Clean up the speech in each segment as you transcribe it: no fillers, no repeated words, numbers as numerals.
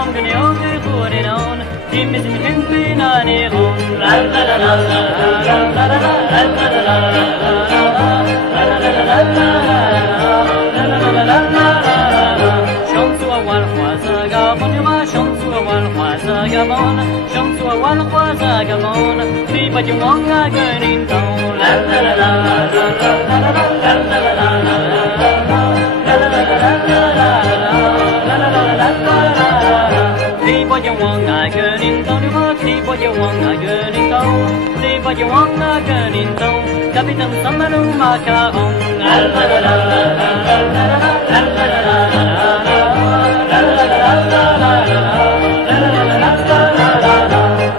om gni oge khore non tim mis min bin ane hon la la la la la la la la la la la la شمس أول خوازا قمون شمس أول خوازا قمون شمس أول خوازا قمون في بجوان قرين تون لا لا لا لا لا Capitán Samaru Macaron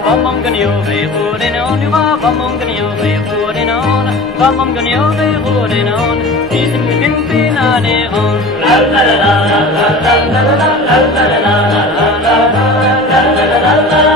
Vamos ganhou veio por enon vamos ganhou veio por enon vamos ganhou veio por enon dizem que tem pena neon la la la la la la la la la la la la